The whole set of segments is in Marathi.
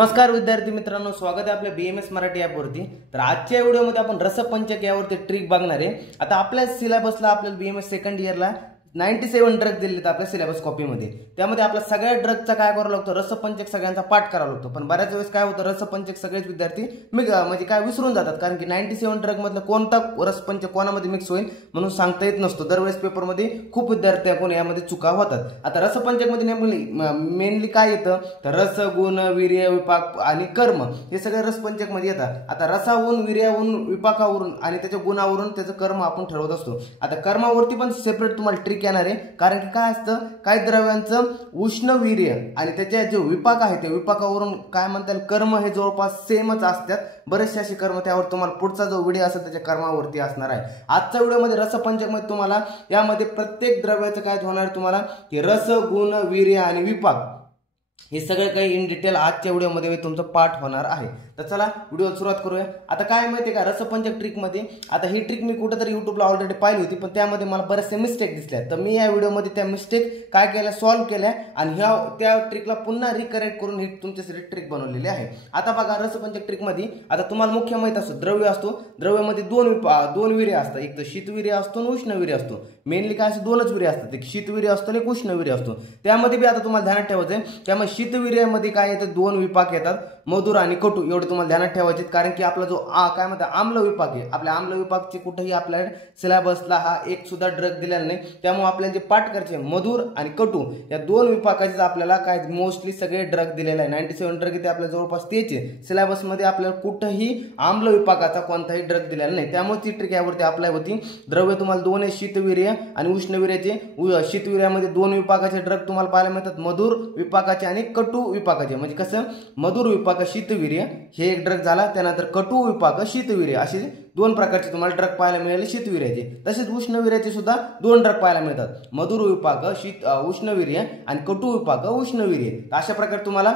नमस्कार विद्यार्थी मित्रांनो, स्वागत आहे आपल्या BMS मराठी ॲपवरती। तर आजच्या व्हिडिओमध्ये आपण रसपंचक यावरती ट्रिक बघणार आहे। आता आपल्या सिलेबसला आपल्याला BMS सेकंड इयरला 97 ड्रग दिलेत आपल्या सिलेबस कॉपीमध्ये। त्यामध्ये आपल्या सगळ्या ड्रगचा काय करावं लागतं, रसपंचक सगळ्यांचा पाठ करावा लागतो। पण बऱ्याच वेळेस काय होतं, रसपंचक सगळेच विद्यार्थी म्हणजे काय विसरून जातात, कारण की 97 ड्रग मधलं कोणता रसपंचक कोणामध्ये मिक्स होईल म्हणून सांगता येत नसतो। दरवेळेस पेपरमध्ये खूप विद्यार्थी कोण यामध्ये चुका होतात। आता रसपंचक मध्ये मेनली काय येतं, तर रस, गुण, वीर्य, विपाक आणि कर्म हे सगळे रसपंचक मध्ये येतात। आता रसावरून, वीर्यावरून, विपाकावरून आणि त्याच्या गुणावरून त्याचं कर्म आपण ठरवत असतो। आता कर्मावरती पण सेपरेट तुम्हाला ट्रिक येणार आहे, कारण की काय असतं, काही द्रव्यांचं उष्ण वीर्य आणि त्याचे जे विपाक आहे ते विपाकावरून काय म्हणतात कर्म हे जवळपास सेमच असतात। बरेचसे असे कर्म त्यावर तुम्हाला पुढचा जो व्हिडिओ असेल त्याच्या कर्मावरती असणार आहे। आजच्या व्हिडिओमध्ये रसपंचक मध्ये तुम्हाला यामध्ये प्रत्येक द्रव्याचं काय होणार तुम्हाला की रस, गुण, वीर्य आणि विपाक हे सगळे काही इन डिटेल आजच्या व्हिडिओमध्ये तुमचं पाठ होणार आहे। तर चला व्हिडिओ सुरुवात करूया। आता काय माहिती का, रसपंचक ट्रिक मध्ये आता ही ट्रिक मी कुठेतरी युट्यूबला ऑलरेडी पाहिली होती, पण त्यामध्ये मला बरेचसे मिस्टेक दिसल्या। तर मी या व्हिडिओमध्ये त्या मिस्टेक काय केल्या, सॉल्व्ह केल्या आणि त्या ट्रिकला पुन्हा रिकरेक्ट करून ही तुमच्यासाठी ट्रिक बनवलेली आहे। आता बघा, रसपंचक ट्रिक मध्ये आता तुम्हाला मुख्य माहित असतो, द्रव्य असतो, द्रव्यामध्ये दोन वीर्य असतात, एक तर शीतवीर्य असतो आणि उष्णवीर्य असतो। मेनली काय असतं, दोनच वीर्य असतात, एक शीतवीर्य असतो आणि एक उष्णवीर्य असतो। त्यामध्ये बी आता तुम्हाला ध्यानात ठेवायचं आहे, त्यामुळे शीतवीर्यामध्ये काय येतं, दोन विपाक येतात, मधुर आणि कटू, एवढे तुम्हाला ध्यानात ठेवायचे। कारण की आपला जो काय म्हणतात आम्ल विपाक आहे, आपल्या आम्ल विपाकचे कुठेही आपल्या सिलेबसला हा एक सुद्धा ड्रग दिलेला नाही। त्यामुळे आपल्याला जे पाठ करायचे मधुर आणि कटू या दोन विपाकाचे आपल्याला काय मोस्टली सगळे ड्रग दिलेले आहे। 97 ड्रग ते आपल्या जवळपास तेच आहे। सिलेबसमध्ये आपल्याला कुठेही आम्ल विपाकाचा कोणताही ड्रग दिलेला नाही। त्यामुळे ती ट्रिक यावरती अप्लाय होती। द्रव्य तुम्हाला दोन आहे, शीतवीर्य आणि उष्णवीर्याचे। शीतवीर्यामध्ये दोन विपाकाचे ड्रग तुम्हाला पाहायला मिळतात, मधुर विपाकाचे आणि कटू विपाकाचे। म्हणजे कसं, मधुर विपाक शीतवीर्य हे एक ड्रग झाला, त्यानंतर कटू विपाक शीतवीर्य, असे दोन प्रकारचे तुम्हाला ड्रग पाहायला मिळाले शीतवीर्याचे। तसेच उष्णवीर्याचे सुद्धा दोन ड्रग पाहायला मिळतात, मधुर विपाक उष्णवीर्य आणि कटू विपाक उष्णवीर्य। अशा प्रकारे तुम्हाला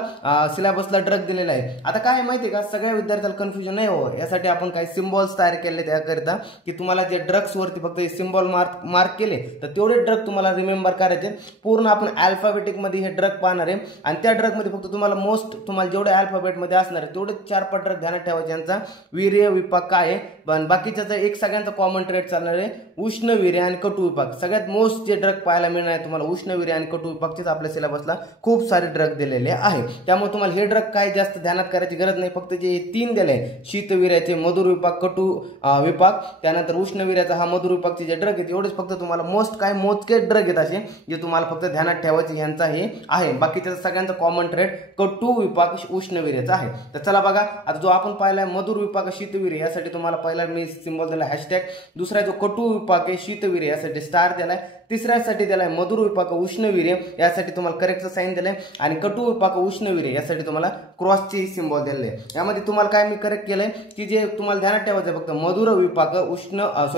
सिलेबसला ड्रग दिलेला आहे। आता काय माहिती का, सगळ्या विद्यार्थ्याला कन्फ्युजन नाही हो, यासाठी आपण काही सिम्बॉल्स तयार केले त्याकरिता, की तुम्हाला जे ड्रग्स वरती फक्त सिम्बॉल मार्क केले तर तेवढे ड्रग तुम्हाला रिमेंबर करायचे। पूर्ण आपण अल्फाबेटिक मध्ये हे ड्रग पाहणार आहे आणि त्या ड्रग मध्ये फक्त तुम्हाला तुम्हाला जेवढे अल्फाबेट मध्ये असणार आहे तेवढे 4-5 ड्रग ध्यानात ठेवायचे। यांचा वीर्य, विपाक काय आहे, पण बाकीच्याचा एक सगळ्यांचा कॉमन ट्रेड चालणार आहे, उष्णवीर्य आणि कटू विपाक। सगळ्यात मोस्ट जे ड्रग पाहायला मिळणार आहे तुम्हाला उष्णवीर्य आणि कटू विपाकचेच आपल्या सिलेबसला खूप सारे ड्रग दिलेले आहे। त्यामुळे तुम्हाला हे ड्रग काय जास्त ध्यानात करायची गरज नाही, फक्त जे 3 दिले शीतवीर्याचे, मधुर विपाक, कटू विपाक, त्यानंतर उष्णवीर्याचा हा मधुर विपाकचे जे ड्रग आहेत एवढेच फक्त तुम्हाला मोजके ड्रग आहेत असे, जे तुम्हाला फक्त ध्यानात ठेवायचे यांचा हे आहे। बाकीच्या सगळ्यांचा कॉमन ट्रेड कटू विपाक उष्णवीर्याचा आहे। तर चला बघा, आता जो आपण पाहिला मधुर विपाक शीतवीर्य यासाठी तुम्हाला पहिला मी सिंबल दिला हॅशटॅग, दुसरा जो कटू विपाक शीतवीर्य यासाठी स्टार दिलाय, तिसऱ्यासाठी दिलाय मधुर विपाक उष्णवीर्य यासाठी तुम्हाला करेक्टचा साइन दिलाय, आणि कटू विपाक उष्णवीर्य यासाठी तुम्हाला क्रॉसचे सिंबल दिले। यामध्ये तुम्हाला काय मी करेक्ट केलंय की जे तुम्हाला ध्यानात ठेवायचं फक्त मधुर विपाक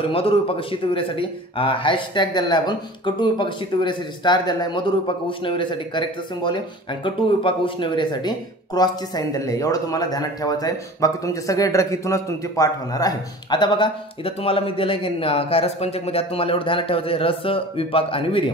मधुर विपाक शीतवीर्यासाठी हॅशटॅग दिलाय आपण, कटू विपाक शीतवीर्यासाठी स्टार दिलाय, मधुर विपाक उष्णवीर्यासाठी करेक्टचा सिंबल आहे आणि कटू विपाक उष्णवीर्यासाठी क्रॉसची साइन दिली आहे। एवढं तुम्हाला ध्यानात ठेवायचं आहे। बाकी तुमचे सगळे ड्रग इथूनच तुमचे पाठ होणार आहे। आता बघा, इथं तुम्हाला मी दिलंय की काय रसपंचक मध्ये आता तुम्हाला एवढं ध्यानात ठेवायचं आहे, रस, विपाक आणि वीर्य।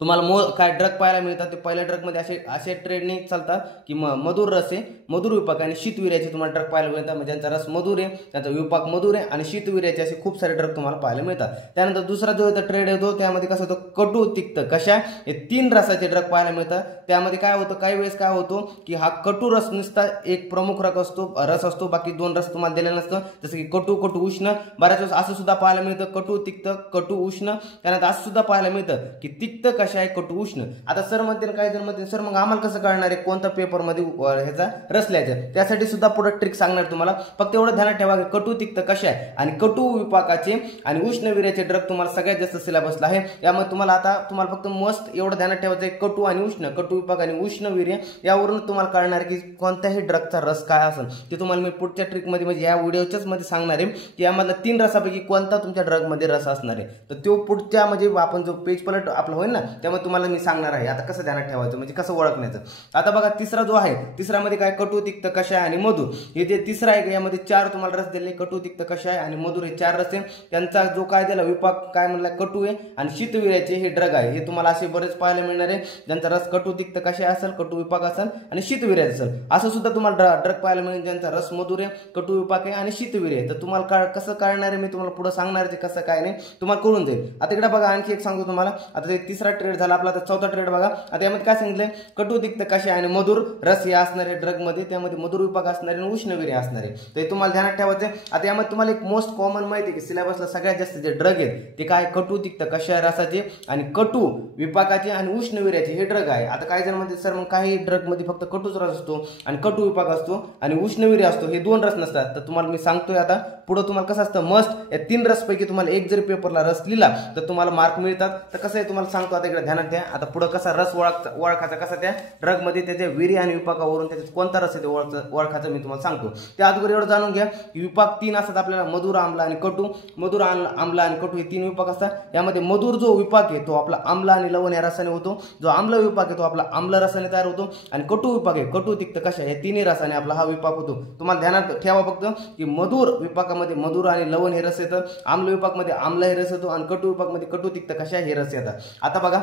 तुम्हाला काय ड्रग पाहायला मिळतात, ते पहिल्या ड्रग मध्ये असे ट्रेडने चालतात की मधुर रस आहे, मधुर विपाक आणि शीतवीर्याचे तुम्हाला ड्रग पाहायला मिळतात। म्हणजे त्यांचा रस मधुर आहे, त्यांचा विपाक मधुर आहे आणि शीतवीर्याचे असे खूप सारे ड्रग तुम्हाला पाहायला मिळतात। त्यानंतर दुसरा जो ट्रेड येतो त्यामध्ये कसं होतं, कटू, तिक्त, कशा हे 3 रसाचे ड्रग पाहायला मिळतात। त्यामध्ये काय होतं, काही वेळेस काय होतो की हा कटू रस नुसता एक प्रमुख रस असतो, बाकी 2 रस तुम्हाला दिलेला नसतं, जसं की कटू उष्ण। बऱ्याच वेळेस असं सुद्धा पाहायला मिळतं, कटू तिक्त, कटू उष्ण। त्यानंतर असं सुद्धा पाहायला मिळतं की तिक्त कशा आहे, कटू उष्ण। आता सर म्हणतील, काही जण म्हणतील सर मग आम्हाला कसं कळणार आहे कोणता पेपर मध्ये ह्याचा रस लिहायचा, त्यासाठी सुद्धा पुढे ट्रिक सांगणार तुम्हाला। फक्त एवढं ध्यानात ठेवा की कटू तिक्त कशा आहे आणि कटू विपाकाचे आणि उष्णवीर्याचे ड्रग तुम्हाला सगळ्यात जास्त सिलेबसला आहे। यामुळे तुम्हाला फक्त मस्त एवढं ध्यानात ठेवायचं आहे, कटू आणि उष्ण, कटू विपाक आणि उष्णवीर्य, यावरून तुम्हाला कळणार आहे की कोणत्याही ड्रगचा रस काय असेल। ते तुम्हाला मी पुढच्या ट्रिक मध्ये म्हणजे या व्हिडिओच्याच मध्ये सांगणार आहे की यामधला 3 रसापैकी कोणता तुमच्या ड्रग मध्ये रस असणार आहे। तर तो पुढच्या म्हणजे आपण जो पेज पलट आपला होईल ना त्यामुळे तुम्हाला मी सांगणार आहे आता कसं ध्यानात ठेवायचं म्हणजे कसं ओळखण्याचं. आता बघा तिसरा जो आहे, तिसऱ्यामध्ये काय कटू, तिक्त, कषाय आणि मधुर हे जे तिसरा आहे यामध्ये 4 तुम्हाला रस दिले, कटू, तिक्त, कषाय आणि मधुर हे 4 रस आहे. त्यांचा जो काय दिला विपाक काय म्हणला कटू आहे आणि शीतवीर्याचे हे ड्रग आहे. हे तुम्हाला असे बरेच पाहायला मिळणार आहे ज्यांचा रस कटू, तिक्त, कषाय असेल, कटू विपाक असेल आणि शीतवीर्याचे असेल. असं सुद्धा तुम्हाला ड्रग पाहायला मिळेल ज्यांचा रस मधुर आहे, कटू विपाक आहे आणि शीतवीर्य आहे. तर तुम्हाला कसं कळणार आहे मी तुम्हाला पुढे सांगणार आहे कसं काय नाही तुम्हाला कळून जाईल. आता इकडे बघा आणखी एक सांगतो तुम्हाला. आता ते तिसरा ट्रेड झाला आपला, तर चौथा ट्रेड बघा. आता यामध्ये काय सांगितलंय, कटू, तिक्त, कषाय आणि मधुर रस हे असणारे ड्रग मध्ये, त्यामध्ये मधुर विपाक असणारे आणि उष्णवीर्य असणारे. तर तुम्हाला ध्यानात ठेवायचं. आता यामध्ये तुम्हाला एक मोस्ट कॉमन माहिती आहे की सिलेबसला सगळ्यात जास्त जे ड्रग आहेत ते काय कटू, तिक्त, कषाय रसाचे आणि कटू विपाकाचे आणि उष्णवीर्याचे हे ड्रग आहे. आता काही जण म्हणते सर मग काही ड्रग मध्ये फक्त कटूच रस असतो आणि कटू विपाक असतो आणि उष्णवीर्य असतो, हे 2 रस नसतात. तर तुम्हाला मी सांगतोय आता पुढे तुम्हाला कसं असतं, मस्ट या 3 रस पैकी तुम्हाला एक जरी पेपरला रस लिहिला तर तुम्हाला मार्क मिळतात. तर कसं आहे तुम्हाला सांगतो आता इकडे ध्यानात द्या. आता पुढे कसा रस ओळखायचा कसा त्या ड्रग मध्ये त्याच्या वीर्य आणि विपाकावरून त्याच्यात कोणता रस आहे ते ओळखायचं मी तुम्हाला सांगतो. त्या अगोदर एवढं जाणून घ्या की विपाक 3 असतात आपल्याला, मधुर, आम्ल आणि कटू. मधुर, आम्ल आणि कटू हे 3 विपाक असतात. यामध्ये मधुर जो विपाक आहे तो आपला आम्ल आणि लवण या रसाने होतो, जो आम्ल विपाक आहे तो आपला आम्ल रसाने तयार होतो आणि कटू विपाक आहे कटू, तिक्त, कषाय हे 3 रसाने आपला हा विपाक होतो. तुम्हाला ध्यानात ठेवा फक्त की मधुर विपाकामध्ये मधुर आणि लवण हे रस येतात, आम्ल विपाकमध्ये आम्ल हे रस येतो आणि कटू विपाकमध्ये कटू, तिक्त, कषाय हे रस येतात. आता बघा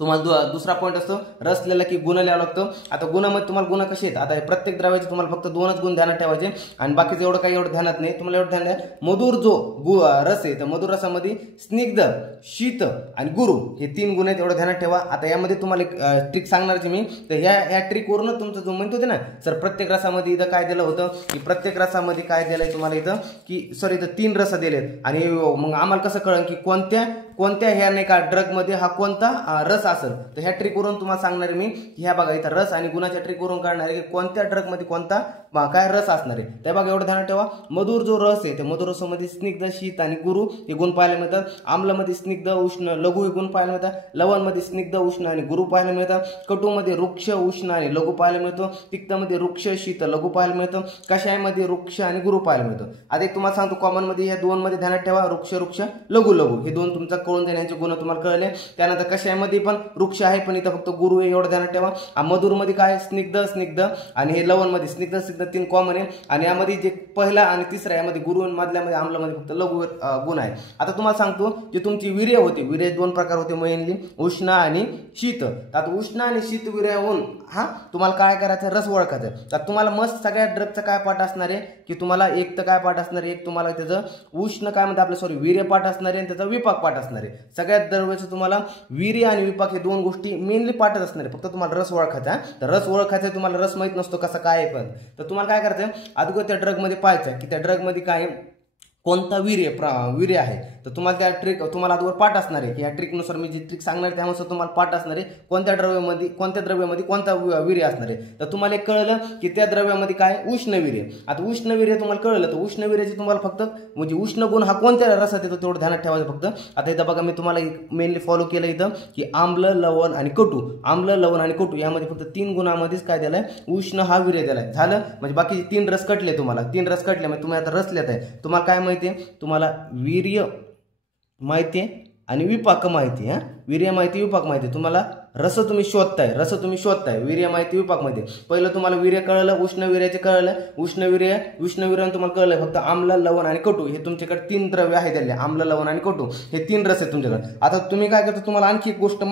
तुम्हाला दुसरा पॉईंट असतो रस लिहिला की गुण लिहावं लागतं. आता गुणामध्ये तुम्हाला गुण कसे आहेत, आता प्रत्येक द्रव्याचे तुम्हाला फक्त 2च गुण ध्यानात ठेवायचे आणि बाकीचं एवढं काही एवढं ध्यानात नाही. तुम्हाला एवढं ध्यान आहे मधुर जो रस आहे तर मधुर रसामध्ये स्निग्ध, शीत आणि गुरु हे 3 गुण आहेत, एवढं ध्यानात ठेवा. आता यामध्ये तुम्हाला एक ट्रिक सांगणार मी. तर ह्या ट्रिकवरून तुमचं जो म्हणत होते ना सर प्रत्येक रसामध्ये इथं काय दिलं होतं की प्रत्येक रसामध्ये काय दिलंय तुम्हाला इथं की सर इथं 3 रस दिलेत आणि मग आम्हाला कसं कळलं की कोणत्या ह्या नाही का ड्रग मध्ये हा कोणता रस असेल. तर ह्या ट्रिकवरून तुम्हाला सांगणार मी ह्या बघा इथं रस आणि गुणाच्या ट्रिकवरून कळणार आहे की कोणत्या ड्रग मध्ये कोणता काय रस असणार आहे. त्या बघा एवढं ध्यानात ठेवा. मधुर जो रस आहे त्या मधुर रसामध्ये स्निग्ध, शीत आणि गुरु हे गुण पाहायला मिळतात. आम्लमध्ये स्निग्ध, उष्ण, लघु हे गुण पाहायला मिळतात. लवणमध्ये स्निग्ध, उष्ण आणि गुरु पाहायला मिळतात. कटूमध्ये वृक्ष, उष्ण आणि लघु पाहायला मिळतो. तिक्तमध्ये वृक्ष, शीत, लघु पाहायला मिळतं. कषायमध्ये वृक्ष आणि गुरु पाहायला मिळतो. आता एक तुम्हाला सांगतो कॉमन मध्ये ह्या 2 मध्ये ध्यानात ठेवा वृक्ष, लघु हे 2 तुमचा कळून देण्याचे गुण तुम्हाला कळले. त्यानंतर कषायमध्ये पण वृक्ष आहे पण इथं फक्त गुरु आहे, एवढं ध्यानात ठेवा. मधुरमध्ये काय स्निग्ध आणि हे लवणमध्ये स्निग्ध 3 कॉमन आहे आणि यामध्ये जे पहिला आणि तिसरा यामध्ये गुरु, मधल्यामध्ये आम्लमध्ये फक्त लघु गुण आहे. आता तुम्हाला सांगतो जे तुमची वीर्य होते, वीर्य 2 प्रकार होते मेनली, उष्ण आणि शीत. तर आता उष्ण आणि शीत वीर्याहून तुम्हाला काय करायचं रस ओळखायचं. तर तुम्हाला मस्त सगळ्या ड्रगचा काय पाठ असणार आहे की तुम्हाला एक तर काय पाठ असणार आहे, एक तुम्हाला त्याचं उष्ण काय म्हणते आपलं वीर्य पाठ असणार आहे आणि त्याचा विपाक पाठ असणार आहे. सगळ्यात द्रव्याचं तुम्हाला वीर्य आणि विपाक हे 2 गोष्टी मेनली पाठच असणार आहे. फक्त तुम्हाला रस ओळखायचा. तर रस ओळखायचा तुम्हाला रस माहित नसतो कसा काय आहे पण. तर तुम्हाला काय करायचं अगोदर त्या ड्रग मध्ये पाहायचं की त्या ड्रग मध्ये काय कोणता वीर्य आहे. तर तुम्हाला त्या ट्रिक तुम्हाला अगोदर पाठ असणार आहे की या ट्रिकनुसार मी जी ट्रिक सांगणार आहे त्यानुसार तुम्हाला पाठ असणार आहे कोणत्या द्रव्यामध्ये कोणता वीर्य असणार आहे. तर तुम्हाला एक कळलं की त्या द्रव्यामध्ये काय उष्णवीर्य. आता उष्णवीर्य तुम्हाला कळलं तर उष्णवीर्याचे तुम्हाला फक्त म्हणजे उष्ण गुण हा कोणत्या रसात येतो तेवढं ध्यानात ठेवायचं फक्त. आता इथं बघा मी तुम्हाला मेनली फॉलो केलं इथं की आम्ल, लवण आणि कटू. आम्ल, लवण आणि कटू यामध्ये फक्त 3 गुणामध्येच काय दिलाय उष्ण हा वीर्य दिलाय. झालं म्हणजे बाकी 3 रस कटले तुम्हाला. 3 रस कटले म्हणजे तुम्ही आता रस लिहित आहे. तुम्हाला काय माहिती आहे, तुम्हाला वीर्य माहिती आहे आणि विपाक माहिती आहे. वीर्य माहिती, विपाक माहिती. तुम्हाला रस तुम्ही शोधताय वीर्य माहिती विपाक माहिती. पहिलं तुम्हाला वीर्य कळलं, उष्णवीर्याचे कळलं, उष्णवीर्यानं तुम्हाला कळलं फक्त आम्ल, लवण आणि कटू हे तुमच्याकडे 3 द्रव्य आहेत त्याले, आम्ल, लवण आणि कटू हे 3 रस आहेत तुमच्याकडे. आता तुम्ही काय करता तुम्हाला आणखी एक गोष्ट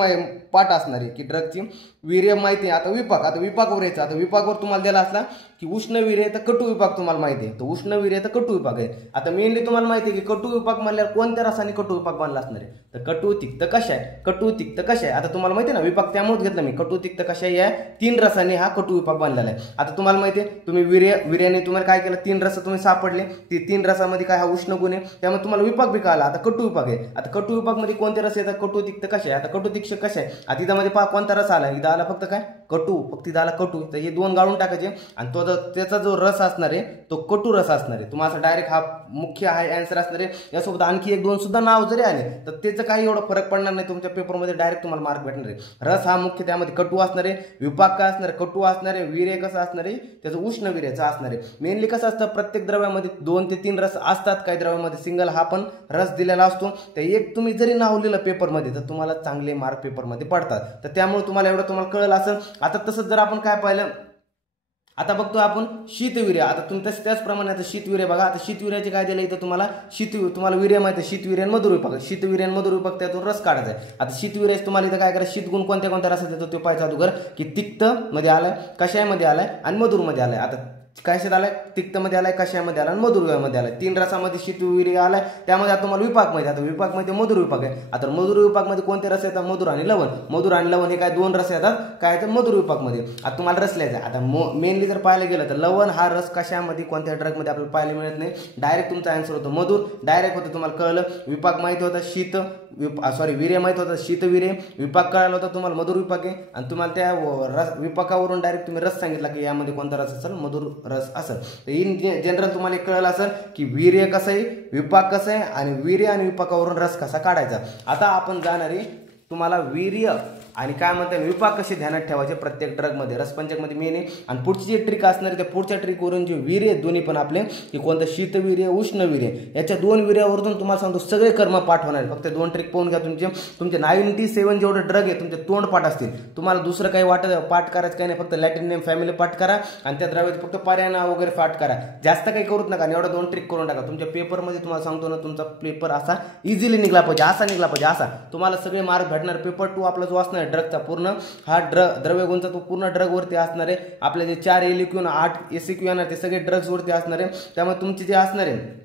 पाठ असणार आहे की ड्रगची वीर्य माहिती आहे. आता विपाकावर यायचं. आता विपाकावर तुम्हाला दिला असला की उष्णवीर्य तर कटू विपाक तुम्हाला माहिती आहे. तर उष्णवीर्य तर कटू विपाक आहे. आता मेनली तुम्हाला माहिती आहे की कटू विपाक म्हणल्यावर कोणत्या रसाने कटू विपाक बनला असणार आहे. तर कटू, तिक्त, कषाय. आता तुम्हाला माहिती आहे ना विपाक त्यामुळेच घेतला मी. कटू, तिक्त, कषाय या 3 रसाने हा कटू विपाक बनलेला आहे. आता तुम्हाला माहिती आहे तुम्ही वीर्याने तुम्हाला काय केलं 3 रस तुम्ही सापडले. ती 3 रसामध्ये काय हा उष्ण गुण आहे त्यामुळे तुम्हाला विपाक बी कळला. आता कटू विपाक आहे. आता कटू विपाक मध्ये कोणते रस येतात कटू, तिक्त, कषाय. आता कटू, तिक्त, कषाय. आता इथं मध्ये पहा कोणता रस आला. इथं आला फक्त काय कटू, फक्त इथं आला कटू. तर हे 2 गाळून टाकायचे आणि त्याचा जो रस असणार आहे तो कटू रस असणार आहे. तुम्हाला डायरेक्ट हा मुख्य आहे आन्सर असणार आहे. यासोबत आणखी 1-2 सुद्धा नाव जरी आले तर त्याचं टेस्टचं काही एवढा फरक पडणार नाही तुमच्या पेपरमध्ये, डायरेक्ट तुम्हाला मार्क भेटणार आहे. रस हा मुख्य त्यामध्ये कटू असणार आहे, विपाक काय असणार आहे, कटू असणार आहे, वीर्य कसं असणार आहे, त्याचं उष्ण वीर्याचं असणार आहे. मेनली कसं असतं, प्रत्येक द्रव्यामध्ये 2 ते 3 रस असतात, काही द्रव्यामध्ये सिंगल हा पण रस दिलेला असतो. तर एक तुम्ही जरी नाव लिहिलं पेपरमध्ये तर तुम्हाला चांगले मार्क पेपरमध्ये पडतात. तर त्यामुळे तुम्हाला एवढं तुम्हाला कळलं असेल. आता तसंच जर आपण काय पाहिलं, आता बघतो आपण शीतवीर्य. आता तुम्ही त्याचप्रमाणे आता शीतवीर्य बघा. आता शीतवीर्याचे काय दिलं इथं तुम्हाला, तुम्हाला वीर्य माहिती आहे, शीतवीर्य आणि मधुर विपाक. शीतवीर्य आणि मधुर विपाक त्यातून रस काढायचा आहे. आता शीतवीर्याचे तुम्हाला इथं काय करायचं, शीतगुण कोणत्या कोणत्या रसात येतो ते पाहायचं अगोदर, की तिक्त मध्ये आलाय, कषायमध्ये आलाय आणि मधुरमध्ये आलाय. आता कशात आलाय, तिक्तमध्ये आलाय, कशामध्ये आलाय आणि मधुरमध्ये आलाय. 3 रसामध्ये शीतवीर्य आलाय. त्यामध्ये आता तुम्हाला विपाक माहिती, आता विपाक मध्ये मधुर विपाक आहे. आता मधुर विपाक मध्ये कोणते रस येतात, मधुर आणि लवण. मधुर आणि लवण हे काय 2 रस येतात, काय येतात मधुर विपाक मध्ये. आता तुम्हाला रस लिहायचा. आता मेनली जर पाहायला गेलं तर लवण हा रस कशामध्ये कोणत्या ड्रग मध्ये आपल्याला पाहायला मिळत नाही, डायरेक्ट तुमचा आन्सर होतो मधुर, डायरेक्ट होतं. तुम्हाला कळलं, विपाक माहिती होता वीर्य माहित होतं शीतवीर्य, विपाक कळाला होता तुम्हाला मधुर विपाक आहे. आणि तुम्हाला त्या विपाकावरून डायरेक्ट तुम्ही रस सांगितला की यामध्ये कोणता रस असेल, मधुर रस असेल. इन जनरल तुम्हाला एक कळलं असेल की वीर्य कसं आहे, विपाक कसं आहे आणि वीर्य आणि विपाकावरून रस कसा काढायचा. आता आपण जाणार आहे तुम्हाला वीर्य आणि काय म्हणतात विपाक कसे ध्यानात ठेवायचे प्रत्येक ड्रगमध्ये, रसपंचकमध्ये मेन आहे. आणि पुढची जी ट्रिक असणार आहे त्या पुढच्या ट्रिकवरून जे वीर्य दोन्ही पण आपले की कोणतं शीतवीर्य उष्णवीर्य, याच्या 2 वीर्यावरून तुम्हाला सांगतो सगळे कर्म पाठ होणार. फक्त 2 ट्रिक पाहून घ्या. तुमचे 97 जेवढे ड्रग आहे तुमचे तोंड पाठ असतील. तुम्हाला दुसरं काही पाठ करायचं काही नाही, फक्त लॅटिन नेम फॅमिली पाठ करा आणि त्या द्रव्याचे फक्त पर्याय नाव वगैरे पाठ करा. जास्त काही करूच नका, एवढा 2 ट्रिक करून टाका. तुमच्या पेपरमध्ये तुम्हाला सांगतो ना, तुमचा पेपर असा इझिली निघला पाहिजे, असा निघला पाहिजे असा. तुम्हाला सगळे मार्क भेटणार. पेपर 2 आपला जो असणार ड्रगचा पूर्ण हा द्रव्यगुणचा तो पूर्ण ड्रग वरती असणार आहे. आपले जे 4 एलक्यू 8 एसक्यू येणार ते सगळे ड्रग्स वरती असणार आहे. त्यामुळे तुमचे जे असणार आहे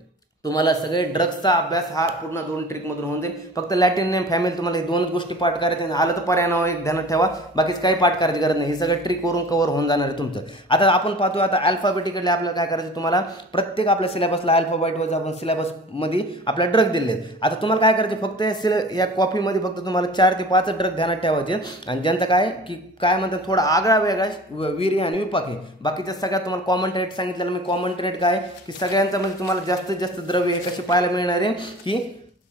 तुम्हाला सगळे ड्रग्सचा अभ्यास हा पूर्ण 2 ट्रिक मधून होऊन जाईल. फक्त लॅटिन नेम फॅमिली तुम्हाला 2 गोष्टी पाठ करायच्या, आलं तर पर्याय नाव एक ध्यानात ठेवा, बाकीच काही पाठ करायची गरज नाही. हे सगळं ट्रिक वरून कव्हर होऊन जाणार आहे तुमचं. आता आपण पाहतो आता अल्फाबेटिकली आपल्याला काय करायचं, तुम्हाला प्रत्येक आपल्या सिलेबसला अल्फाबेट वाईज आपण सिलेबस मध्ये आपल्या ड्रग दिले. आता तुम्हाला काय करायचे, फक्त या कॉपीमध्ये फक्त तुम्हाला 4 ते 5 ड्रग ध्यानात ठेवायचे. आणि ज्यांचं काय म्हणतात थोडा आगळा वेगळा वीर्य आणि विपाक आहे. बाकीच्या सगळ्यात तुम्हाला कॉमन ट्रेट सांगितलेलं मी. कॉमन ट्रेट काय की सगळ्यांचा म्हणजे तुम्हाला जास्तीत जास्त द्रव्य हे कसे पाहायला मिळणार आहे की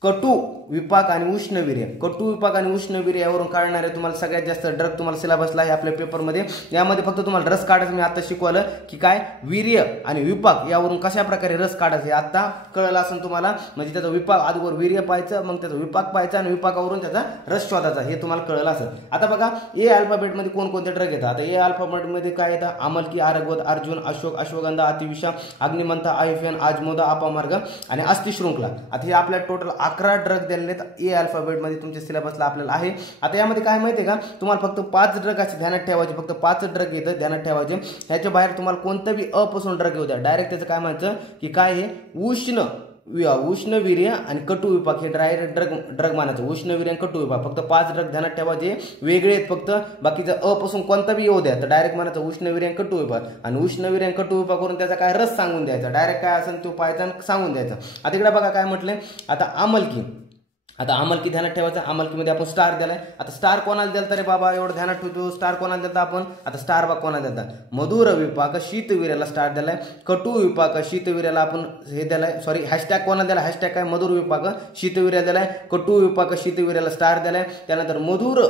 कटू विपाक आणि उष्णवीर्य. कटू विपाक आणि उष्णवीर्य यावरून काढणारे तुम्हाला सगळ्यात जास्त ड्रग तुम्हाला सिलेबसला आहे आपल्या पेपरमध्ये. यामध्ये फक्त तुम्हाला रस काढायचं मी आता शिकवलं की काय वीर्य आणि विपाक यावरून कशा प्रकारे रस काढायचं हे आता कळलं असेल तुम्हाला. म्हणजे त्याचा विपाक अगोदर वीर्य पाहायचं, मग त्याचा विपाक पाहायचा आणि विपाकावरून त्याचा रस शोधायचा, हे तुम्हाला कळलं असेल. आता बघा ए अल्फाबेटमध्ये कोणकोणते ड्रग येतात. आता ए अल्फाबेटमध्ये काय येतं, आमलकी, आरगवत, अर्जुन, अशोक, अश्वगंधा, अतिविषा, अग्निमंथा, आयफेन, आजमोदा, अपामार्ग आणि अस्थिशृंखला. आता हे आपल्या टोटल 11 ड्रग दिलेले आहेत ए अल्फाबेटमध्ये तुमच्या सिलेबसला आपल्याला आहे. आता यामध्ये काय माहिती आहे का, तुम्हाला फक्त 5 ड्रग असे ध्यानात ठेवायचे, फक्त 5 ड्रग येतं ध्यानात ठेवायचे. ह्याच्या बाहेर तुम्हाला कोणतं बी अपासून ड्रग येऊ द्या, डायरेक्ट त्याचं काय म्हणायचं की काय हे उष्णवीर्य आणि कटू विपाक हे डायरेक्ट ड्रग मानायचं. उष्णवीर्य आणि कटू विपाक फक्त 5 ड्रग ध्यानात ठेवायचे, वेगळे आहेत फक्त. बाकीचं अपासून कोणता बी येऊ द्या तर डायरेक्ट मानायचं उष्णवीर्य आणि कटू विपाक. आणि उष्णवीर्य आणि कटू विपाक करून त्याचा काय रस सांगून द्यायचा, डायरेक्ट काय असेल तो पाहायचा आणि सांगून द्यायचा. आता इकडे बघा काय म्हटलंय, आता आमलकी. आता आमलकी ध्यानात ठेवायचं. आमलकीमध्ये आपण स्टार दिलाय. आता स्टार कोणाला दिलता रे बाबा, एवढं ध्यानात ठेवतो. स्टार कोणाला दिलता आपण, आता स्टार बघ कोणाला दिलता, मधुर विपाक शीतवीर्याला स्टार दिलाय. कटू विपाक शीतवीर्याला आपण हे दिलाय, सॉरी हॅशटॅग कोणाला दिला, हॅशटॅग काय मधुर विपाक शीतवीर्याला दिलाय. कटू विपाक शीतवीर्याला स्टार दिलाय. त्यानंतर मधुर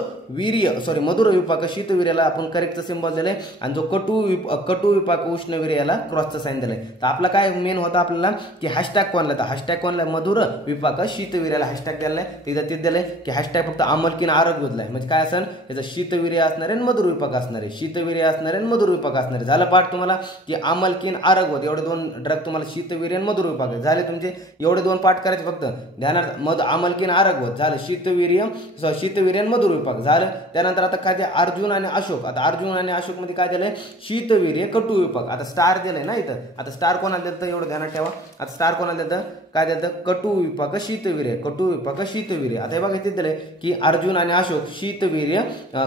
विपाक शीतवीर्याला आपण करेक्टचं सिंबल दिलंय. आणि जो कटू विपाक उष्णवीर्याला क्रॉसचं साईन दिलंय. तर आपला काय मेन होता आपल्याला की हॅशटॅग कोणाला, तर हॅशटॅग कोणाला मधुर विपाक शीतवीर्याला हॅशटॅग दिलाय. तिथं ते दिलंय की हॅशटॅग फक्त आमलकीन आरोग्य दिलाय. म्हणजे काय असेल त्याचं शीतवीर्य असणार आहे, मधुर विपाक असणार आहे, शीतवीर्य असणार आहे, मधुर विपाक असणार आहे. झालं पाठ तुम्हाला की आमलकीन आरोग्य एवढे 2 ड्रग तुम्हाला शीतवीर्य आणि मधुर विपाक झाले तुमचे. एवढे 2 पाठ करायचे फक्त ध्यानात. आमलकीन आरोग्य झालं, शीतवीर्य आणि मधुर विपाक झालं. त्यानंतर आता काय ते अर्जुन आणि अशोक. आता अर्जुन आणि अशोक मध्ये काय दिलंय, शीतवीर्य कटू विपाक. आता स्टार दिलंय ना इथं. आता स्टार कोणाला देतं एवढं ध्यानात ठेवा. आता स्टार कोणाला देतं, काय देतं, कटू विपाक शीतवीर्य, कटू विपाक शीतवीर्य. आता हे बघा इथे दिलंय की अर्जुन आणि अशोक शीतवीर्य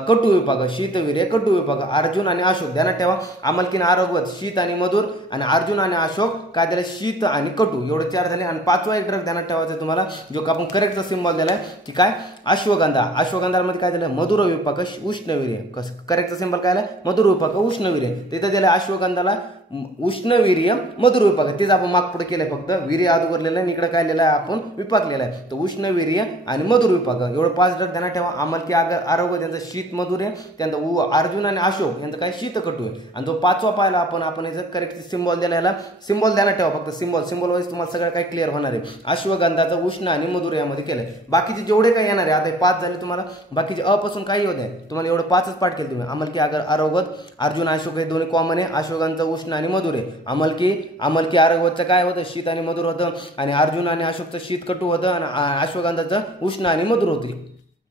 कटू विपाक, शीतवीर्य कटू विपाक, अर्जुन आणि अशोक ध्यानात ठेवा. आमलकीन आरोग्य शीत आणि मधुर, आणि अर्जुन आणि अशोक काय दिलं, शीत आणि कटू. एवढे 4 झाले. आणि 5वा एक ड्रग ध्यानात ठेवायचा तुम्हाला, जो आपण करेक्टचा सिंबल दिलाय की काय अश्वगंधा. अश्वगंधामध्ये काय दिलं, मधुर विपाक उष्णवीर्य. करेक्टचा सिंबल काय आलाय, मधुर विपाक उष्णवीर्य. तिथं दिलं अश्वगंधाला उष्णवीर्य मधुर विपाक. तेच आपण मागपुढे केलंय, फक्त वीर्य अगोदरलेलं आहे, इकडे काय लिहिलं आहे आपण विपाकलेलं आहे. तर उष्णवीर्य आणि मधुर विपाक एवढं 5 ड्रग ध्यानात ठेवा. आमलकी आरोग्य त्यांचं शीत मधुर आहे, त्यानंतर अर्जुन आणि अशोक यांचं काय शीतकटू आहे. आणि जो 5वा पाहिला आपण याचं करेक्ट सिम्बॉल दिला, याला सिम्बॉल ध्यानात ठेवा. फक्त सिम्बॉल वाईज तुम्हाला सगळं काय क्लिअर होणार आहे. अश्वगंधाचं उष्ण आणि मधुर यामध्ये केलंय. बाकीचे जेवढे काही येणार आहे, आता 5 झाले तुम्हाला, बाकीचे अपासून काही होत आहे. तुम्हाला एवढं 5च पाठ केलं तुम्ही. आमलकी आरोग्य अर्जुन अशोक हे दोन्ही कॉमन आहे. अश्वगंधाचं उष्ण आणि मधुर आहे. आमलकी आरोग्यचं काय होतं, शीत आणि मधुर होतं. आणि अर्जुन आणि अशोकचं शीत कटू होतं आणि अश्वगंधाचं उष्ण आणि मधुर होते.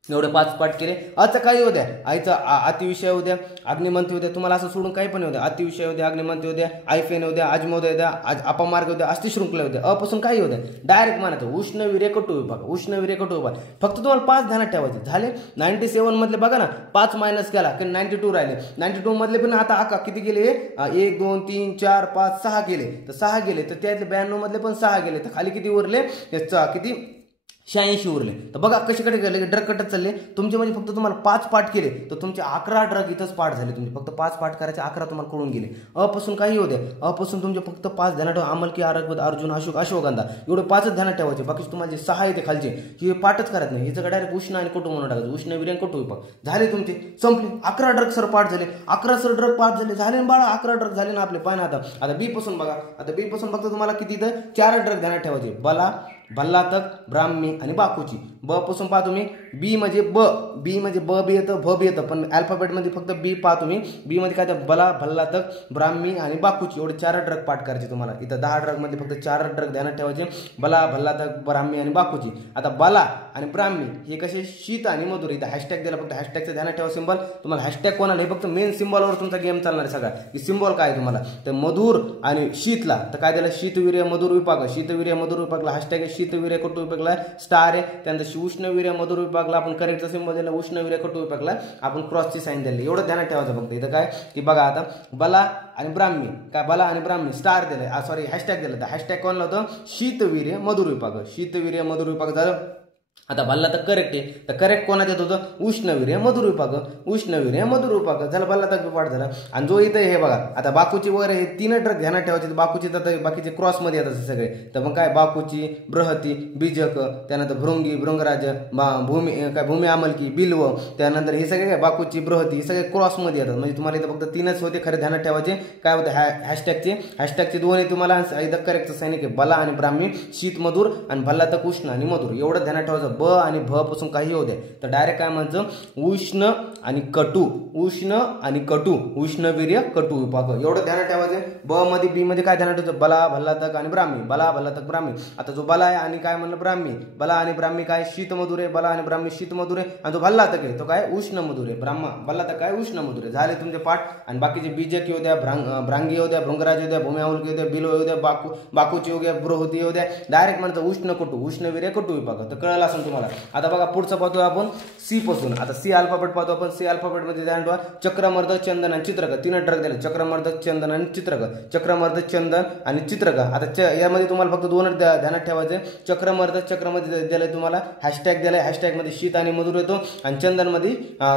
एवढे 5 पाठ केले. आता काही होत्या, आईचा अतिविषय होत्या, अग्निमंत्री होत्या, तुम्हाला असं सोडून काही पण होत्या. अतिविषय होत्या, अग्निमंत्री होत्या, आयफेन होत्या, अजमोदय होत्या, अपमार्ग होत्या, अस्थिशृंखला होत्या. अपासून काही होत्या. डायरेक्ट म्हणायचं उष्णवीर्य कटू विभाग, उष्णवीर्य कटू विभाग. फक्त तुम्हाला 5 ध्यानात ठेवायचे झाले. 97 मधले बघा ना, 5 मायनस केला की 92 राहिले. 92 मधले पण आता किती गेले, 1 2 3 4 5 6 गेले. तर 6 गेले, तर त्यातले 92 मधले पण 6 गेले. तर खाली किती उरले, किती 86 उरले. तर बघा कशाकडे गेले, ड्रग कटत चालले तुमचे. म्हणजे फक्त तुम्हाला 5 पाठ केले तर तुमचे 11 ड्रग इथंच पाठ झाले. तुमचे फक्त 5 पाठ करायचे, 11 तुम्हाला कळून गेले. अपासून काही होते, अपासून तुमचे फक्त 5 ध्यानात ठेवा. आमलकी आरोग्य अर्जुन अशोक अश्वगंधा एवढे 5च ध्यानात ठेवायचे. बाकी तुम्हाला जे 6 येते खालचे हे पाठच करत नाही. हिचं डायरेक्ट उष्ण आणि कटू म्हणून टाकायचं. उष्णवीर्य आणि कटू विभाग झाले तुमचे, संपले. 11 ड्रग सर पाठ झाले, 11 सर ड्रग पाठ झाले ना बाळा. 11 ड्रग झाले ना आपले. पाहिजे आता बी पासून बघा. आता बी पासून फक्त तुम्हाला किती इथं 4 ड्रग ध्यानात ठेवायचे. भल्लातक, ब्राह्मी आणि बाकूची. ब पासून पहा तुम्ही. बी म्हणजे ब बी येतं, भ बी येतं, पण अल्फाबेटमध्ये फक्त बी पहा तुम्ही. बी मध्ये काय तर भल्लातक, ब्राह्मी आणि बाकूची एवढे 4 ड्रग पाठ करायचे तुम्हाला. इथं 10 ड्रग मध्ये फक्त 4 ड्रग ध्यानात ठेवायचे. भल्लातक, ब्राह्मी आणि बाकूची. आता बला आणि ब्राह्मी हे कसे शीत आणि मधुर. इथं हॅशटॅग दिला, फक्त हॅशटॅगचं ध्यानात ठेवा सिंबल. तुम्हाला हॅशटॅग कोणाला, हे फक्त मेन सिंबॉलवर तुमचा गेम चालणार आहे सगळा. की सिंबॉल काय तुम्हाला, तर मधुर आणि शीतला तर काय दिलं, शीतवीर्य मधुर विभाग. शीतवीर्य मधुर विभागला हॅशटॅग शीतवीर्य कटू विभागला स्टार आहे. त्यानंतर उष्णवीर्य मधुर विभागला आपण करेक्टचा सिंबल दिला. उष्णवीर्य कटू विभागला आपण क्रॉसची साईन दिली. एवढं ध्यानात ठेवायचं फक्त. इथं काय की बघा आता बला आणि ब्राह्मी, काय बला आणि ब्राह्मी स्टार दिले, सॉरी हॅशटॅग दिलं. तर हॅशटॅग कोणला होतं, शीतवीर्य मधुर विभाग. शीतवीर्य मधुर विभाग झालं. आता भल्ला तर करेक्ट आहे. तर करेक्ट कोणात येत होतं, उष्णवीर्य मधुर विभाग. उष्णवीर्य मधुर विभाग झालं. भल्ला तर पाठ झाला. आणि जो इथं हे बघा, आता बाकूची वगैरे हे 3 ड्रग ध्यानात ठेवायचे. बाकूची तर बाकीचे क्रॉसमध्ये येतात सगळे. तर मग काय बाकूची, बृहती, बीजक, त्यानंतर भृंगी, भृंगराज, भूमी आमलकी, बिल्व, त्यानंतर हे सगळे काय बाकूची, बृहती हे सगळे क्रॉसमध्ये येतात. म्हणजे तुम्हाला इथं फक्त 3च होते खरे ध्यानात ठेवायचे. काय होतं हॅशटॅगचे 2 आहे तुम्हाला. इथं करेक्ट सैनिक आहे बला आणि ब्राह्मी, शीत मधुर आणि भल्ला तर उष्ण आणि मधुर. एवढं ध्यानात ठेवायचं. ब आणि भ पासून काही होऊ दे. तर डायरेक्ट काय म्हणायचं, उष्ण आणि कटू, उष्ण आणि कटू, उष्णवीर्य कटू विभाग. एवढं ध्यानात ठेवायचं. ब मध्ये बी मध्ये काय ध्यानात ठेवायचं, बला भल्लातक आणि ब्राह्मी. बला भल्लातक ब्राह्मी. आता जो बला आहे आणि काय म्हणलं ब्राह्मी, बला आणि ब्राह्मी काय शीत मधुर आहे. बला आणि ब्राह्मी शीत मधुर आहे. आणि जो भल्लातक आहे तो काय उष्ण मधुर आहे. भल्लातक काय उष्ण मधुर आहे. झाले तुमचे पाठ. आणि बाकीचे बीजक येऊ द्या, भ्रांगी येऊ द्या, भृंगराज येऊ द्या, भूमी आमलकी येऊ द्या, बिलो येऊ द्या, बाकूची येऊ द्या, बृहती येऊ द्या. डायरेक्ट म्हणतं उष्ण कटू, उष्णवीर्य कटू विभाग. तर कळलं असेल तुम्हाला. आता बघा पुढचं पाहतो आपण सी पासून. आता सी अल्फाबेट पाहतो आपण. सी अल्फाबेट मध्ये ध्यान ठेवा. चक्रमर्द, चंदन आणि चित्रक 3 ड्रग दिले. चक्रमर्द, चंदन आणि चित्रक. चक्रमर्द, चंदन आणि चित्रक. आता यामध्ये तुम्हाला फक्त 2 ध्यानात ठेवायचे. चक्रमध्ये दिलंय तुम्हाला. हॅशटॅग दिलाय. हॅशटॅग मध्ये शीत आणि मधुर येतो आणि चंदन मध्ये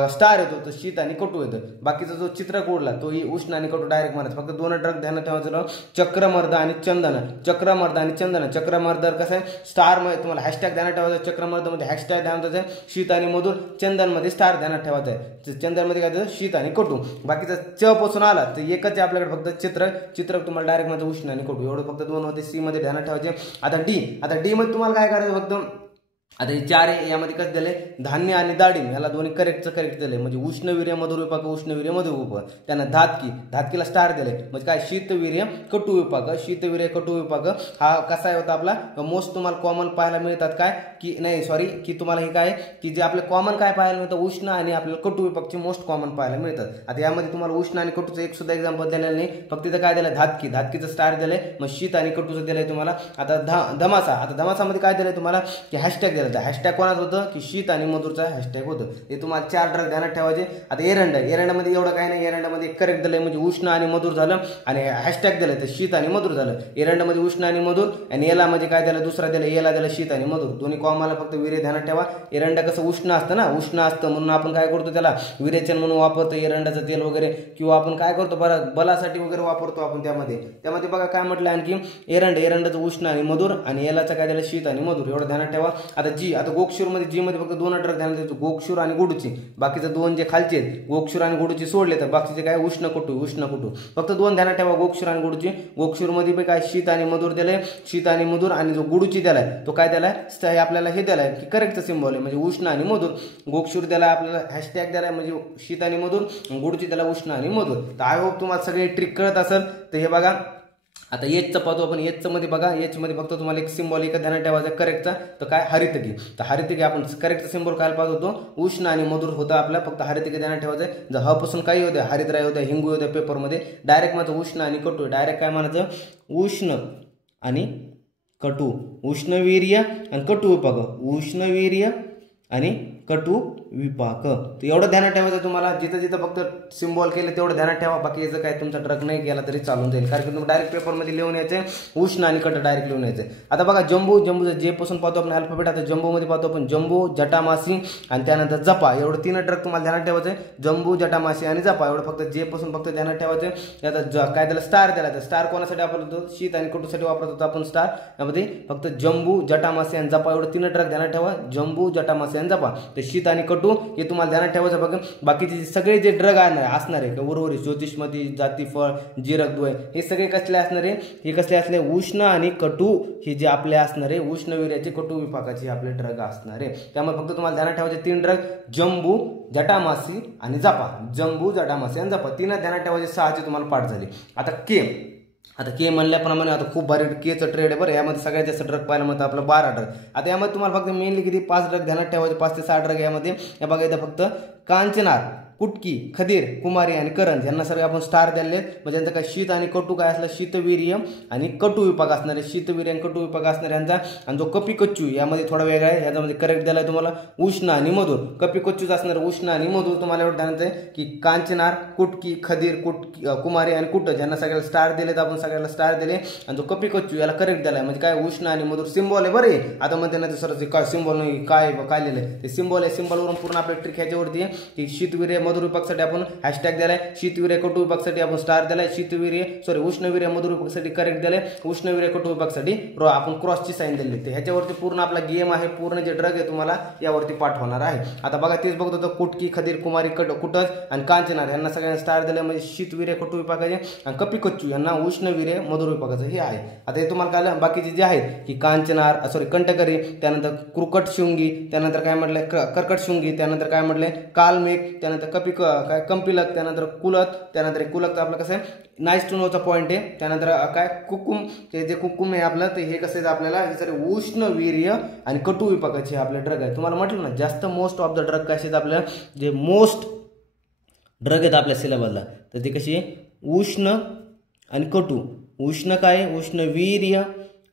स्टार येतो, तो शीत आणि कटू येतो. बाकीचा जो चित्रक उरला तो ही उष्ण आणि कटू डायरेक्ट म्हणायचं. फक्त 2 ड्रग ध्यानात ठेवायचं. चक्रमर्द आणि चंदन. चक्रमर्द आणि चंदन. चक्रमर्द कसं आहे, स्टार मध्ये तुम्हाला हॅशटॅग ध्यानात ठेवायचं. चक्रमर्द मध्ये हॅशटॅग ध्यानात ठेवायचं. शीत आणि मधुर. चंदन मध्ये स्टार ध्यानात ठेवायचं आहे. चंदन मध्ये काय शीत आणि कटू. बाकीचा च पासून आला तर एकच आहे आपल्याकडे फक्त चित्रक तुम्हाला डायरेक्ट मध्ये उष्ण आणि कटू. एवढं फक्त 2 होते. सी मध्ये ध्यानात ठेवायचे. आता डी मध्ये तुम्हाला काय करायचं फक्त. आता हे 4 यामध्ये कसं दिले, धान्य आणि डाळिंब याला दोन्ही करेक्ट दिले. म्हणजे उष्णवीर्य मधुर विभाग, उष्णवीर्य मधुर विभाग. त्यांना धातकीला स्टार दिले. म्हणजे काय शीतवीर्य कटू विभाग. शीतवीर्य कटू विभाग हा कसा होता आपला मोस्ट तुम्हाला कॉमन पाहायला मिळतात. काय की नाही सॉरी की तुम्हाला हे काय की जे आपले कॉमन काय पाहायला मिळतं, उष्ण आणि आपल्याला कटू विभागचे मोस्ट कॉमन पाहायला मिळतात. आता यामध्ये तुम्हाला उष्ण आणि कटूचं एक सुद्धा एक्झाम्पल दिलेलं नाही. फक्त इथं काय दिलं, धातकीचं स्टार दिलंय. मग शीत आणि कटूचं दिलंय तुम्हाला. आता धमासा. आता धमासामध्ये काय दिलंय तुम्हाला की हॅशटॅग दिला. तर हॅशटॅग कोणाचं होतं की शीत आणि मधुरचा हॅशटॅग होतं. हे तुम्हाला 4 ड्रग ध्यानात ठेवायचे. आता एरंडामध्ये एवढं काय नाही, एरंडामध्ये करेक्ट दिलंय म्हणजे उष्ण आणि मधुर झालं आणि हॅशटॅग दिलं तर शीत आणि मधुर झालं. एरंडामध्ये उष्ण आणि मधुर आणि याला म्हणजे काय दिलं दुसरा दिलं, याला दिलं शीत आणि मधुर. दोन्ही कॉमाला फक्त वीर्य ध्यानात ठेवा. एरंडा कसं उष्ण असतं ना, उष्ण असतं म्हणून आपण काय करतो त्याला विरेचन म्हणून वापरतो एरंडाचं तेल वगैरे, किंवा आपण काय करतो बलासाठी वगैरे वापरतो आपण. त्यामध्ये बघा काय म्हटलं आणखी एरंडाचं उष्ण आणि मधुर आणि यालाचं काय दिलं शीत आणि मधुर. एवढं ध्यानात ठेवा. आता गोक्षूरमध्ये जी मध्ये फक्त 2 ड्रग ध्यानात द्यायचे, गोक्षूर आणि गुडूची. बाकीचे 2 जे खालचे गोक्षूर आणि गुडूची सोडले तर बाकीचे काय उष्ण कटू फक्त 2 ध्यानात ठेवा, गोक्षूर आणि गुडूची. गोक्षूरमध्ये पण काय शीत आणि मधुर दिलंय, शीत आणि मधुर, आणि जो गुडूची दिलाय तो काय दिलाय आपल्याला हे दिलाय की करेक्टचं सिम्बॉल आहे म्हणजे उष्ण आणि मधुर. गोक्षूर दिलाय आपल्याला हॅशटॅग दिलाय म्हणजे शीत आणि मधुर, गुडूची दिला उष्ण आणि मधुर. तर आय होप तुम्हाला सगळे ट्रिक कळत असेल. तर हे बघा आता एचचं पाहतो आपण. एचचं मध्ये बघा, एच मध्ये फक्त तुम्हाला एक सिम्बॉल एक ध्यानात ठेवायचा करेक्टचा, तर काय हरितकी. तर हरितकी आपण करेक्ट सिम्बॉल काय पाहत होतो, उष्ण आणि मधुर होता आपला, फक्त हरितकी ध्यानात ठेवायचं. जर ह पासून काही होत्या, हरितराय होत्या, हिंगू होत्या पेपरमध्ये, डायरेक्ट माझं उष्ण आणि कटू, डायरेक्ट काय म्हणायचं उष्ण आणि कटू, उष्णवीर्य आणि कटू विपाक, उष्णवीर्य आणि कटू विपाक. तर एवढं ध्यानात ठेवायचं तुम्हाला. जिथं जिथं फक्त सिम्बॉल केले तेवढं ध्यानात ठेवा. बाकी याचं काय तुमचा ड्रग नाही गेला तरी चालून जाईल, कारण की तुम्ही डायरेक्ट पेपरमध्ये लिहून यायचे उष्ण आणि कट डायरेक्ट लिहून यायचे. आता बघा जम्बूचं जे पासून पाहतो आपण अल्फाबेट. आता जम्बूमध्ये पाहतो आपण जम्बू, जटामासी आणि त्यानंतर जपा. एवढं 3 ड्रग तुम्हाला ध्यानात ठेवायचे, जम्बू, जटामासी आणि जपा. एवढं फक्त जे पासून फक्त ध्यानात ठेवायचे. आता काय त्याला स्टार दिला, तर स्टार कोणासाठी वापरतो, शीत आणि कटूसाठी वापरत होतो आपण स्टार. त्यामध्ये फक्त जम्बू, जटामासी आणि जपा एवढं 3 ड्रग ध्यानात ठेवा, जम्बू, जटामासी आणि जपा. तर शीत आणि कटू हे तुम्हाला ध्यानात ठेवायचं. बघा बाकीचे सगळे जे ड्रग असणार आहे उर्वरित ज्योतिषमती, जातीफळ, जीरकद्वय, हे सगळे कसले असणार आहे, हे कसले असले उष्ण आणि कटू, हे जे आपले असणार आहे उष्णवीर्याचे कटू विपाकाचे आपले ड्रग असणार आहे. त्यामुळे फक्त तुम्हाला ध्यानात ठेवायचे 3 ड्रग, जम्बू, जटामासी आणि जपा. जम्बू, जटामासी आणि जपा 3 ध्यानात ठेवायचे. 6चे तुम्हाला पाठ झाले. आता के म्हणल्याप्रमाणे आता खूप भारी केचं ट्रेड आहे बरं. यामध्ये सगळ्यात जास्त ड्रग पाहायला मिळतं आपलं 12 ड्रग. आता यामध्ये तुम्हाला फक्त मेनली किती 5 ड्रग ध्यानात ठेवायचे, 5 ते 6 ड्रग यामध्ये. या बघा इथं फक्त कांचनार, कुटकी, खदीर, कुमारी आणि करंज यांना सगळे आपण स्टार दिलेले आहेत. म्हणजे यांचा काय शीत आणि कटू काय असला, शीतवीर्य आणि कटू विपाक असणार आहे, शीतवीर्य आणि कटू विपाक असणार यांचा. आणि जो कपी कच्चू यामध्ये थोडा वेगळा आहे, याच्यामध्ये करेक्ट दिलाय तुम्हाला उष्ण आणि मधुर. कपी कच्चूच असणार उष्ण आणि मधुर. तुम्हाला एवढं ध्यानात आहे की कांचनार, कुटकी, खदीर, कुमारी आणि कुटज यांना सगळ्याला स्टार दिलेत आपण, सगळ्याला स्टार दिले. आणि जो कपी कच्चू याला करेक्ट दिलाय म्हणजे काय उष्ण आणि मधुर. सिम्बॉल आहे बरे. आता म्हणते ना सर काय सिम्बॉल नाही, काय लिहिलंय ते सिम्बॉल आहे. सिम्बॉलवरून पूर्ण आपल्या ट्रिक ह्याच्यावरती आहे की शीतवीर्य मधुर विपाकसाठी आपण हॅशटॅग दिलाय, शीतवीर्य कटू विपाकसाठी आपण स्टार दिलाय, उष्णवीर्य मधुर विपाकसाठी करेक्ट दिलाय, उष्णवीर्य कटू विपाकसाठी आपण क्रॉसची साईन दिली. ते ह्याच्यावरती पूर्ण आपला गेम आहे, पूर्ण जे ड्रग आहे तुम्हाला यावरती पाठ होणार आहे. आता बघा तेच बघतो तर कुटकी, खदीर, कुमारी, कुटज आणि कांचनार यांना सगळ्यांना स्टार दिले म्हणजे शीतवीर्य कटू विपाकाचे. आणि कपी कच्चू यांना उष्णवीर्य मधुर विपाकाचं हे आहे. आता हे तुम्हाला कळलं. बाकीचे जे आहेत की कांचनार, कंटकरी, त्यानंतर क्रुकट शृंगी, त्यानंतर काय म्हटलंय कर्कट शृंगी, त्यानंतर काय म्हटलंय कालमेघ, त्यानंतर काय कंपिलक, त्यानंतर कुलत, त्यानंतर कुलक आपलं कसं आहे नाईस टू नोचा पॉईंट आहे. त्यानंतर काय कुकुम, ते जे कुकुम आहे आपलं ते हे कसं आहे आपल्याला हे सर उष्णवीर्य आणि कटू विपाकाचे आपले ड्रग आहे. तुम्हाला म्हटलं ना जास्त मोस्ट ऑफ द ड्रग कसे आहेत आपल्याला, जे मोस्ट ड्रग आहेत आपल्या सिलेबसला, तर ते कशी उष्ण आणि कटू. उष्ण काय, उष्णवीर्य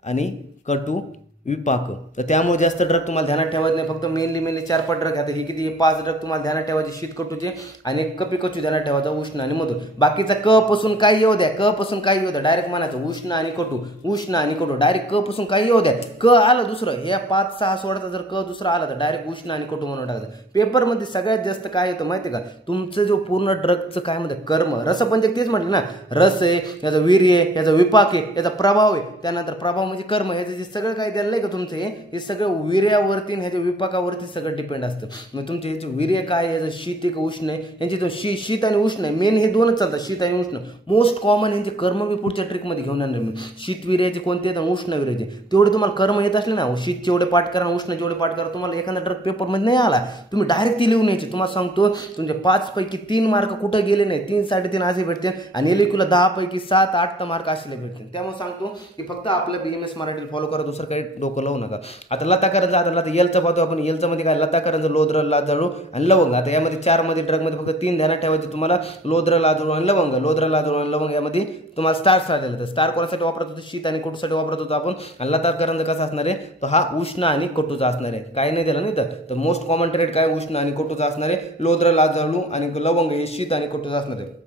आणि कटू विपाक. तर त्यामुळे जास्त ड्रग तुम्हाला ध्यानात ठेवायचे नाही, फक्त मेनली 4-5 ड्रग. आता हे किती 5 ड्रग तुम्हाला ध्यानात ठेवायचे, शीतकटूचे आणि कपी कच्चू ध्यानात ठेवायचा उष्ण आणि मधुर. बाकीचा क पासून काही येऊ द्या, क पासून काही येऊ द्या, डायरेक्ट म्हणायचं उष्ण आणि कटू, उष्ण आणि कटू, डायरेक्ट क पासून काही येऊ द्या. क आलं दुसरं, या 5-6 सोडता जर क दुसरं आलं तर डायरेक्ट उष्ण आणि कटू म्हणून टाकायचं. पेपरमध्ये सगळ्यात जास्त काय येतं माहिती आहे का, तुमचं जो पूर्ण ड्रगचं काय म्हणतं कर्म, रसपंचक तेच म्हटलं ना, रस आहे, याचा वीर्य आहे, याचा विपाक आहे, याचा प्रभाव आहे, त्यानंतर प्रभाव म्हणजे कर्म, ह्याचं जे सगळं काय द्यायला आहे का तुमचं हे सगळं वीर्यावरती आणि ह्याच्या विपाकावरती सगळं डिपेंड असतं. मग तुमचे ह्याचे वीर्य काय, याचं शीत आहे का उष्ण आहे, यांची शीत आणि उष्ण आहे, मेन हे 2च चालतात, शीत आणि उष्ण. मोस्ट कॉमन यांचे कर्म मी पुढच्या ट्रिकमध्ये घेऊन आणले. मी शीत वीर्याचे कोणते आणि उष्ण वीर्याचे तेवढे तुम्हाला कर्म येत असले ना, शीत जेवढे पाठ करा, उष्ण जेवढे पाठ करा, तुम्हाला एखादा ड्रग पेपरमध्ये नाही आला तुम्ही डायरेक्ट ती लिहून यायची. तुम्हाला सांगतो तुमचे 5 पैकी 3 मार्क कुठं गेले नाही, 3-3.5 असे भेटते आणि एलिक्यूला 10 पैकी 7-8 मार्क असे भेटते. त्यामुळे सांगतो की फक्त आपलं BMS मराठी फॉलो करा, दुसरं काही डोकं लावू नका. आता लता करंजा, आता एलचं पाहतो आपण. एलचं मध्ये काय लता करंजा, लोद्र, लाजाळू आणि लवंग. आता यामध्ये 4 मध्ये ड्रगमध्ये फक्त 3 ध्यानात ठेवायचे तुम्हाला, लोद्र, लाजाळू आणि लवंग. लोद्र, लाजाळू आणि लवंग यामध्ये तुम्हाला स्टार दिलं. तर स्टार कोणासाठी वापरत होतो, शीत आणि कटूसाठी वापरत होतो आपण. आणि लता करंजा कसा असणार आहे, तो हा उष्ण आणि कटूचा असणार आहे. काय नाही दिलं नाही तर मोस्ट कॉमन ट्रेड काय, उष्ण आणि कटूचा असणार आहे. लोद्र, लाजाळू आणि लवंग हे शीत आणि कटूचा असणार आहे.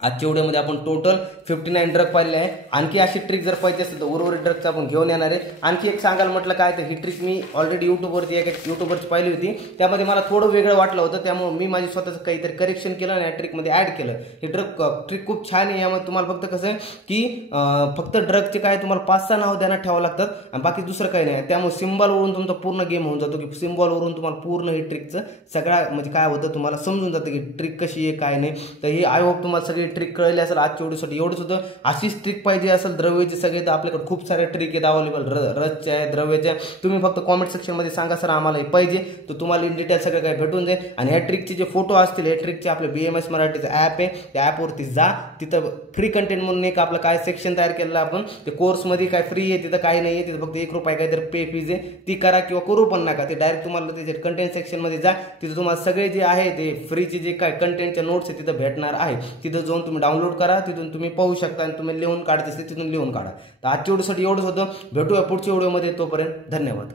आजच्या व्हिडिओमध्ये आपण टोटल 59 ड्रग पाहिले आहे. आणखी अशी ट्रिक जर पाहिजे असेल तर उर्वरित ड्रगचं आपण घेऊन येणार आहे. आणखी एक सांगायला म्हटलं काय तर ही ट्रिक मी ऑलरेडी यूट्यूबवरती एक यूट्यूबवरची पाहिली होती, त्यामध्ये मला थोडं वेगळं वाटलं होतं, त्यामुळे मी माझी स्वतःचं काहीतरी करेक्शन केलं आणि या ट्रिकमध्ये ॲड केलं. ही ट्रिक खूप छान आहे. यामध्ये तुम्हाला फक्त कसं आहे की फक्त ड्रगचे काय तुम्हाला 5-6 नाव ध्यानात ठेवावं लागतात आणि बाकी दुसरं काही नाही. त्यामुळे सिम्बॉलवरून तुमचा पूर्ण गेम होऊन जातो की सिम्बॉलवरून तुम्हाला पूर्ण ही ट्रिकचं सगळ्या म्हणजे काय होतं तुम्हाला समजून जातं की ट्रिक कशी आहे काय नाही. तर ही आय होप तुम्हाला सगळी ट्रिक कळली असेल. आजच्या व्हिडिओसाठी एवढंच होतं. अशीच ट्रिक पाहिजे असेल द्रव्याचे सगळे तर आपल्याकडे खूप सारे ट्रिक आहेत अवेलेबल, रसच्या आहे, द्रव्याच्या. तुम्ही फक्त कॉमेंट सेक्शनमध्ये सांगा सर आम्हाला हे पाहिजे, तर तुम्हाला इन डिटेल सगळं काही भेटून जाईल. आणि या ट्रिकचे जे फोटो असतील, या ट्रिकचे आपले BMS मराठीचं ॲप आहे, त्या ॲपवरती जा. तिथं फ्री कंटेंट म्हणून एक आपलं काय सेक्शन तयार केलेलं आपण, ते कोर्समध्ये काय फ्री आहे तिथं काही नाही आहे, तिथं फक्त ₹1 काहीतरी पे फीज आहे, ती करा किंवा करू पण नका. ते डायरेक्ट तुम्हाला त्याचे कंटेंट सेक्शनमध्ये जा, तिथं तुम्हाला सगळे जे आहे ते फ्रीचे जे काय कंटेंटच्या नोट्स आहे तिथं भेटणार आहे. तिथं जाऊन तुम्ही डाउनलोड करा, तिथून तुम्ही पाहू शकता आणि तुम्ही लिहून काढत असते तिथून लिहून काढा. तर आजच्या व्हिडिओसाठी एवढंच होतं. भेटूया पुढच्या व्हिडिओमध्ये, तोपर्यंत धन्यवाद.